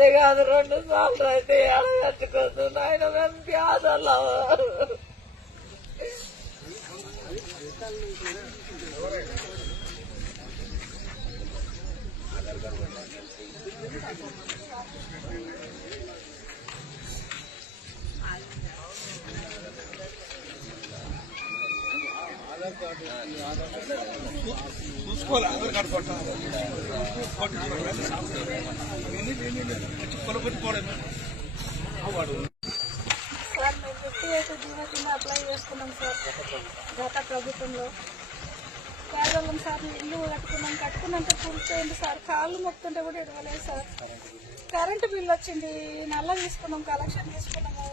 ఒక్కసారి కాదు 2 సార్లు అయితే ఎడగట్టుకోదు నాయన ప్యాదలా చూసుకోవాలి ఆధార్ కార్డు కొట్టాలి సార్ మేము 58 జీవో కింద అప్లై చేసుకున్నాం సార్ గత ప్రభుత్వంలో. పేదవాళ్ళం సార్ ఇల్లు కట్టుకున్నాక కూర్చోండి సార్, కాళ్ళు మొక్కుతుంటే కూడా ఇవ్వలేదు సార్. కరెంటు బిల్లు వచ్చింది, నల్ల తీసుకున్నాం, కలెక్షన్ తీసుకున్నాము,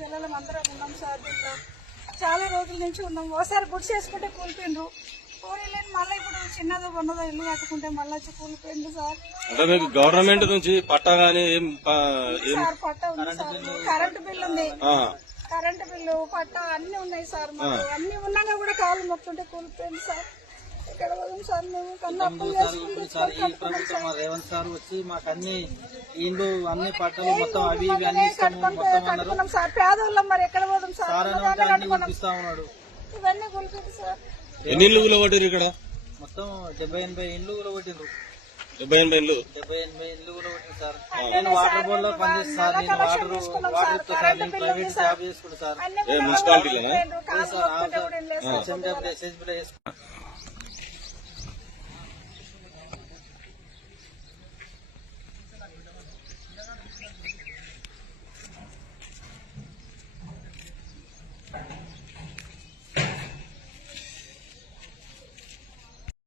పిల్లలం అందరం ఉన్నాం సార్. దీంట్లో చాలా రోజుల నుంచి ఉన్నాం. ఒకసారి గుడి చేసుకుంటే కూలిపోయిండ్రు, కూలీలేని మళ్ళీ ఇప్పుడు చిన్నదో ఉన్నదో ఇల్లు కట్టుకుంటే మళ్ళీ వచ్చి కూలిపోయింది సార్. అంటే మీకు గవర్నమెంట్ నుంచి పట్టా గానీ సార్ పట్టా ఉంది సార్, కరెంటు బిల్లు ఉంది, కరెంటు బిల్లు పట్టా అన్ని ఉన్నాయి సార్. మాకు అన్ని ఉన్నాగా కూడా కాళ్ళు మొక్కుంటే కూలిపోయింది సార్. ఇక్కడ సార్ మేము ఈ ప్రభుత్వం రేవంత్ సార్ వచ్చి మాకు అన్ని ఇండ్లు అన్ని పట్టాలు మొత్తం అవి ఇవి అన్ని కట్టుకున్నాం సార్. పేదవాళ్ళం మరి ఎక్కడ పోదాం సార్, ఇస్తా ఉన్నాడు. ఇవన్నీ కూలిపోయింది సార్. ఎన్ని ఇల్లు కూలగొట్టారు ఇక్కడ? మొత్తం 70-80 ఇండ్లు కూలగొట్టిండ్రు. 70-80 ఇల్లు కూలగొట్టింది సార్. నేను వాటర్ బోర్డు లో పనిచేస్తాను సార్. నేను వాటర్ ఇస్తా సార్. నేను ప్రైవేట్ జాబ్ చేసుకుంటా సార్. మున్సిపాలిటీలోనా? సార్ SSB లో చేసుకుంటా.